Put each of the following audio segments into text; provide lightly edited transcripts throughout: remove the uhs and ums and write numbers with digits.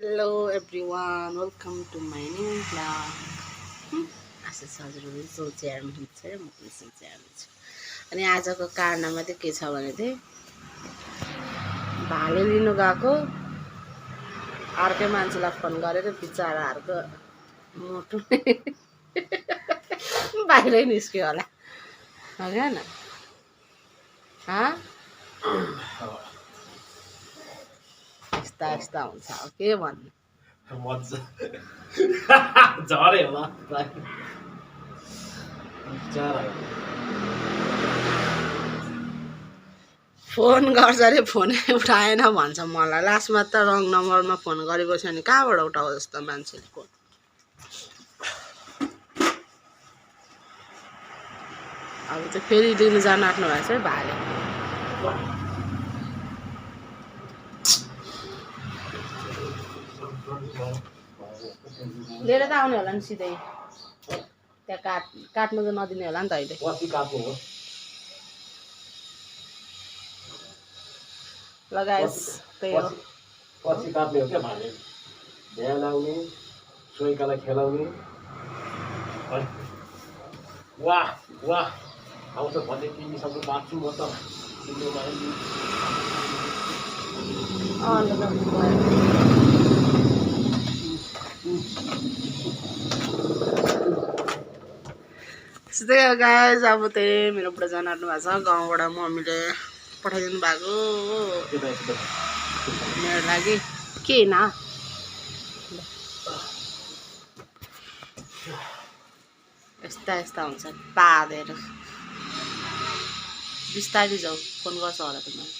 Hello everyone, welcome to my new vlog. आशिष हजुरहरू सोचेरमा हुन्छ र म पनि सोचेरमा छु। अनि आजको कारनामा चाहिँ के छ भने चाहिँ भाले लिनु गएको अर्कै मान्छेलाई फोन गरेर बिचराहरूको मोटो बाहिरै निस्क्यो होला होइन यस्ता यस्ता हुन्छ अब के भन्नु मजा झरे होला फोन गर्छ अरे फोनै उठाएन भन्छ मलाई। लास्टमा त रङ नम्बरमा फोन गरेको छ नि कहाँबाट उठाओ जस्तो मान्छेले फोन। अब चाहिँ फेरि लिनु जान आँट्नु भएको छ है भाले। लिएर त आउने होला नि सिधै त्यहाँ काट्नु त नदिने होला नि त अहिले। लगाएस त्यही हो पछि काट्ने हो क्या भाले ध्यान आउने सोइकालाई खेलाउने वाह वाह आउँछ भन्ने तिमीसँग बाँच्छु म त त्यस्तै हो गाइज। अब त्यही मेरो बुढा जान आँट्नु भएको छ गाउँबाट मम्मीले पठाइदिनु भएको मेरो लागि के न यस्ता यस्ता हुन्छ पादेर बिस्तारै जाऊ फोन गर्छ होला त मलाई।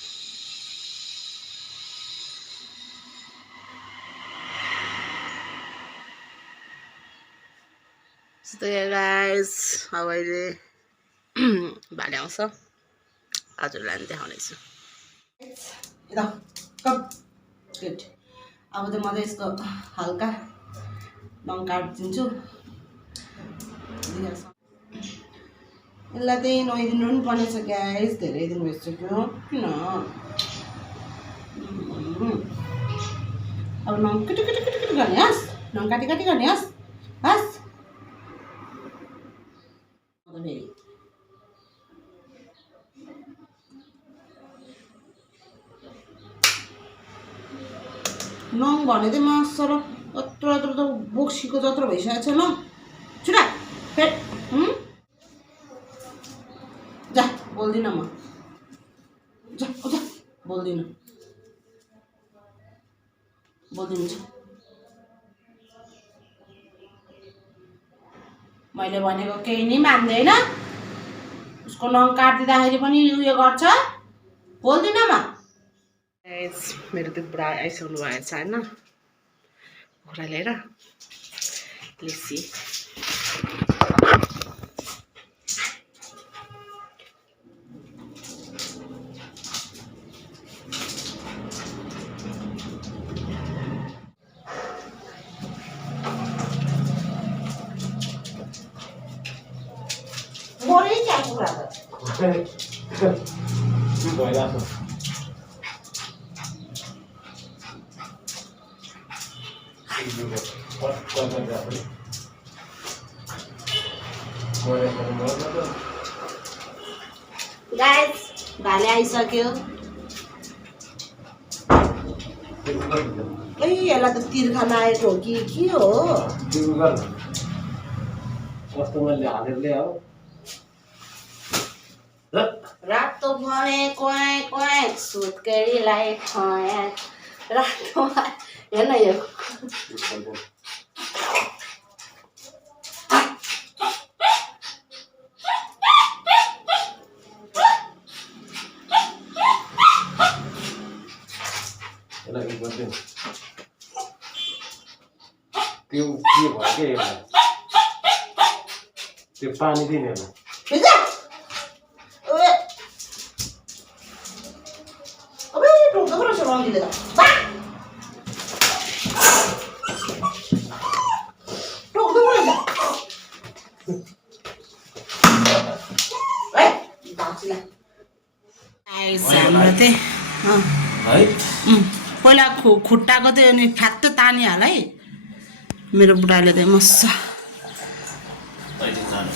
त्यस्तै गाइस अब अहिले भाले आउँछ हजुरलाई पनि देखाउनेछु। गुड। अब चाहिँ म चाहिँ यसको हल्का रङ काटिदिन्छु। यसलाई चाहिँ नुहाइदिनु पनि पर्ने छ गाइस, धेरै दिन भइसक्यो किन। अब नङ किटी किटी किटी किटी गर्ने हस्, नङ काटी काटी गर्ने हस् हस्। फेरि नङ भने चाहिँ मासर यत्रो यत्रो त बोक्सीको जत्रो भइसकेको छ। नङ छुटा फेट जा बोल्दिनँ म, जा जा बोल्दिनँ बोल्दिनु। मैले भनेको केही नि मान्दैन, उसको नङ काटिदिँदाखेरि पनि उयो गर्छ, बोल्दिनँ म। मेरो त्यो बुढा आइसक्नु भएको छ होइन कुखुरा लिएर लिसी। मरै क्या कुखुरा त भइरहेको गाइस भाले आइसक्यो। ए यसलाई त तिर्खा लागेको हो कि के हो। कस्टमरले हालेर ल्यायो रातो भने क्वाँ क्वाँ सुत्केरीलाई खुवाए रातो हेर्न यो त्यो के भयो के त्यो पानी दिने होला हाम्रो चाहिँ पहिला खुट्टाको त्यो नि फ्यात्त तानिहाल है मेरो बुढाले चाहिँ मस्सा अहिले जानु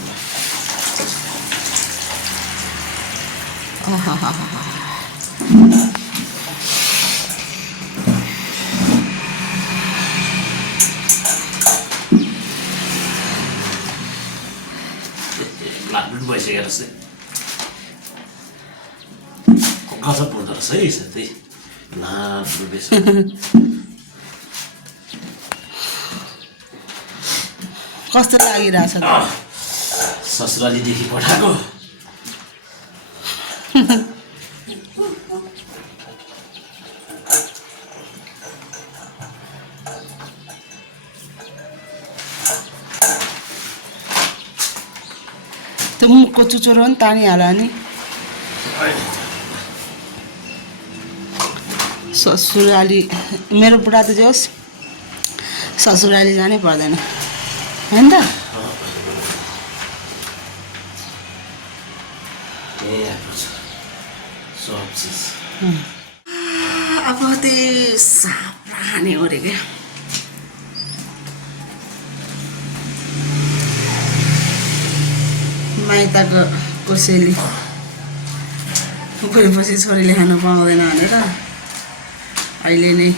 लाग्नु भइसकेको रहेछ गजब हुँदो रहेछ है साथै लाग्नु बेस कस्तो लागिरहेछ त ससुरालीदेखि पठाएको त्यो मुखको चुचुरो पनि तानिहाल नि ससुराली मेरो बुढा त जे होस् ससुराली जानै पर्दैन होइन त अब त्यो साप हाने हो अरे क्या माइतको कसैले गएपछि छोरीले खानु पाउँदैन भनेर अहिले नै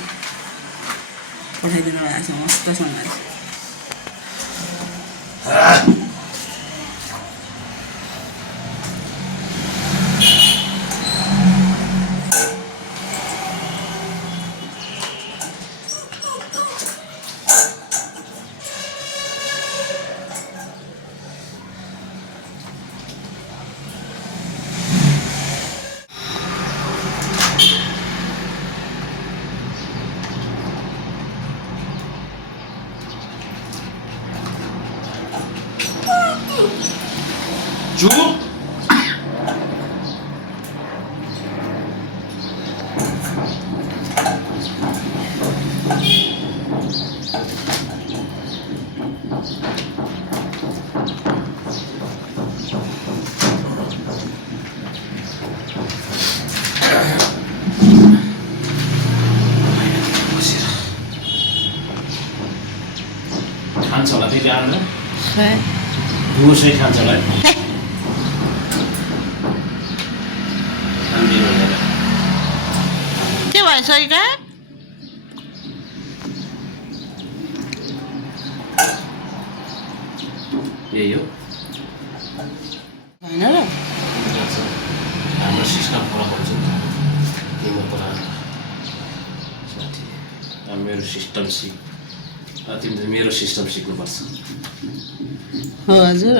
पठाइदिनु भएको छ मस्तसँगले चुप खान्छ होला त्यति आएर दुसै खान्छ होला के भइसक्यो क्या यही हो होइन र हाम्रो सिस्टम फरक हुन्छ नि तिम्रो कुरा मेरो सिस्टम सिक तिमीले मेरो सिस्टम सिक्नुपर्छ हो हजुर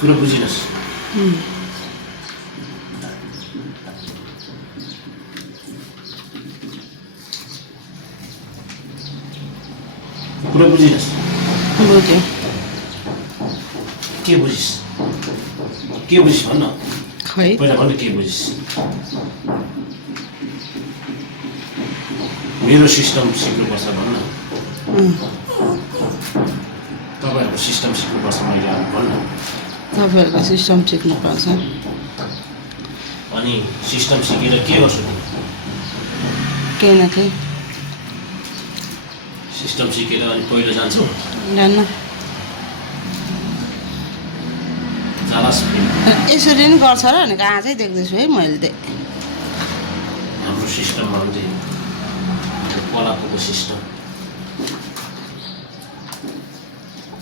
कुरा बुझिनुहोस् कुरा बुझिनुहोस् बुझ्यो के बुझिस् भन्न खै पहिला भन्नु के बुझिस् मेरो सिस्टम सिक्नुपर्छ भन्न तपाईँहरूको सिस्टम सिक्नुपर्छ मैले भन्न तपाईँहरूको सिस्टम सिक्नुपर्छ अनि सिस्टम सिकेर के गर्छु नि केही न केही सिस्टम सिकेर अनि पहिलो जान्छु जान्न जालास यसरी नि गर्छ र भनेको आजै देख्दैछु है मैले त हाम्रो सिस्टममा हुन्छ पलाको सिस्टम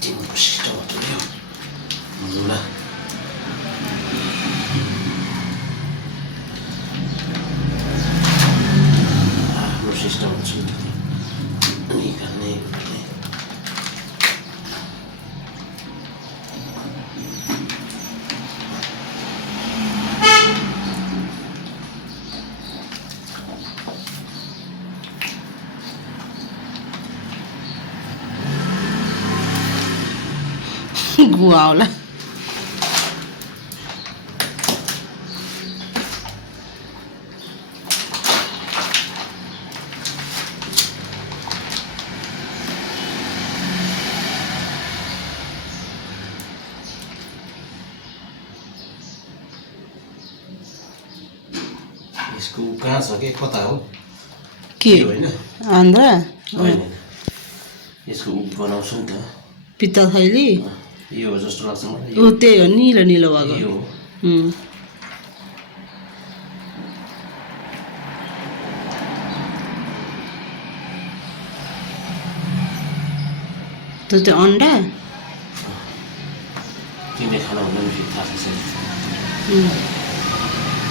तिम्रो सिस्टम हो ल हाम्रो सिस्टम हुन्छ निकाल्ने गुवा होला यसको कहाँ छ के कता हो के होइन आन्ध्र होइन यसको उप बनाउँछ नि त पित्तल थैली यो हो जस्तो लाग्छ मलाई ओ त्यही हो निलो निलो भएको यो हो त्यो अन्डा तिमीले खाना भन्दा पनि फेरि थाहा छैन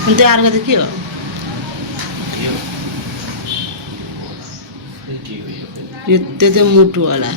अनि त्यो अर्को त के हो यो के हो यो यो त्यो चाहिँ मुटुवाला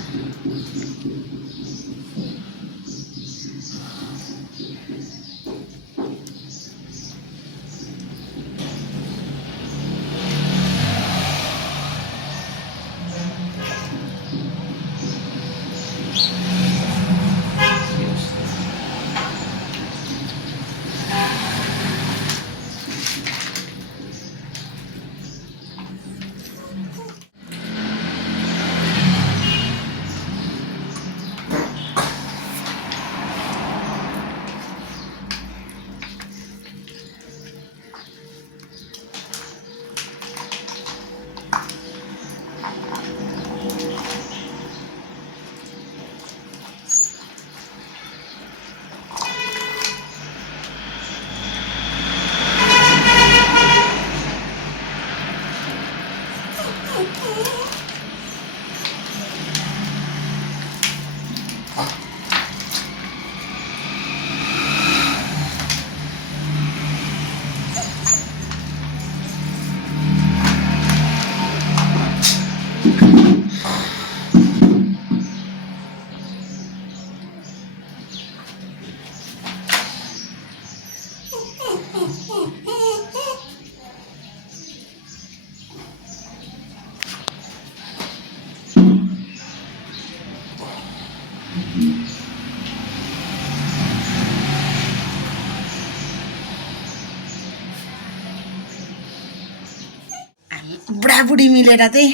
बुढाबुढी मिलेर चाहिँ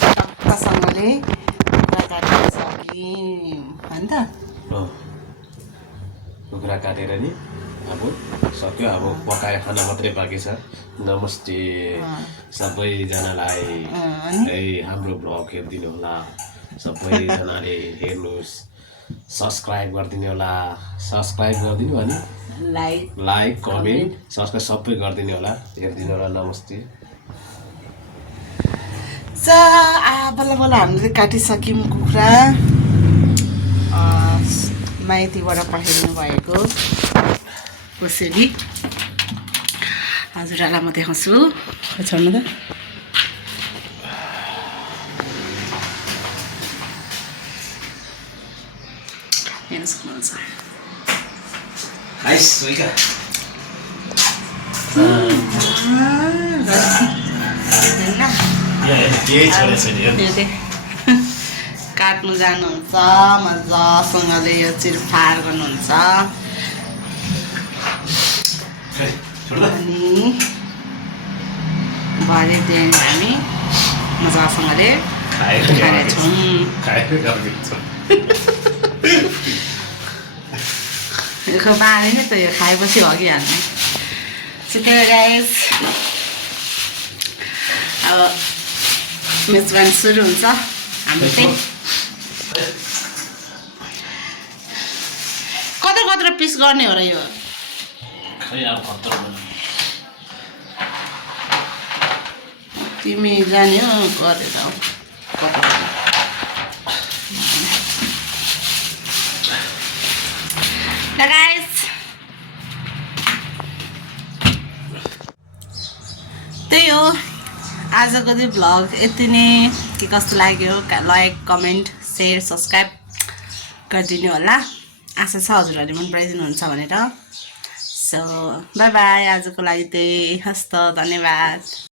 टक्कसँगले कुखुरा काट्न सक्यौँ होइन त कुखुरा काटेर नि अब सक्यो अब पकाएर खाना मात्रै बाँकी छ नमस्ते सबैजनालाई हाम्रो भ्लग हेरिदिनु होला सबैजनाले हेर्नुहोस् सब्सक्राइब गरिदिनु होला सब्सक्राइब गरिदिनु अनि लाइक कमेन्ट सब्सक्राइब सबै गरिदिनु होला हेरिदिनु होला नमस्ते बल्ल बल्ल हामीले काटिसक्यौँ कुखुरा माइतीबाट पठाइदिनु भएको कसरी हजुरहरूलाई म देखाउँछु छोड्नु त हेर्न सक्नुहुन्छ काट्नु जानुहुन्छ मजासँगले यो चिरफार गर्नुहुन्छ अनि भरे दिन हामी मजासँगले खानेछौँ यो बाँधे नै त यो खाएपछि हगिहाल्ने त्यही गाइस अब मेजबान सुरु हुन्छ हाम्रो चाहिँ कत्रो कत्रो पिस गर्ने हो र यो तिमी जाने हो गरेर त्यही हो आजको चाहिँ भ्लग यति नै के कस्तो लाग्यो लाइक कमेन्ट सेयर सब्सक्राइब गरिदिनु होला आशा छ हजुरहरूले मन पराइदिनुहुन्छ भनेर सो बाई बाई आजको लागि चाहिँ हस्त धन्यवाद।